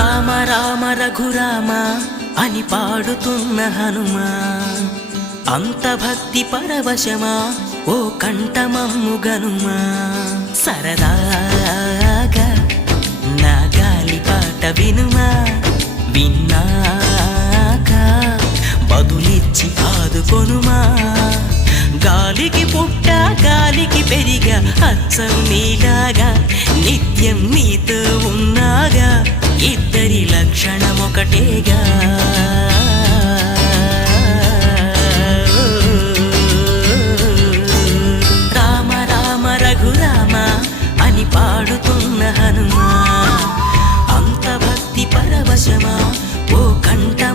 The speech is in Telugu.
రామ రామ రఘురామ అని పాడుతున్న హనుమా, అంత భక్తి పరవశమా ఓ కంఠమమ్ము గనుమా. సరదాగా నా గాలి పాట వినుమా, విన్నాక బదులిచ్చి ఆదుకొనుమా. గాలికి పుట్ట గాలికి పెరిగా అచ్చం నీలాగా, నిత్యం నీతో ఉన్నాగా, ఇద్దరి లక్షణం ఒకటేగా. రామ రామ రఘురామ అని పాడుతున్న హనుమా, అంత భక్తి పరవశమా ఓ కంఠ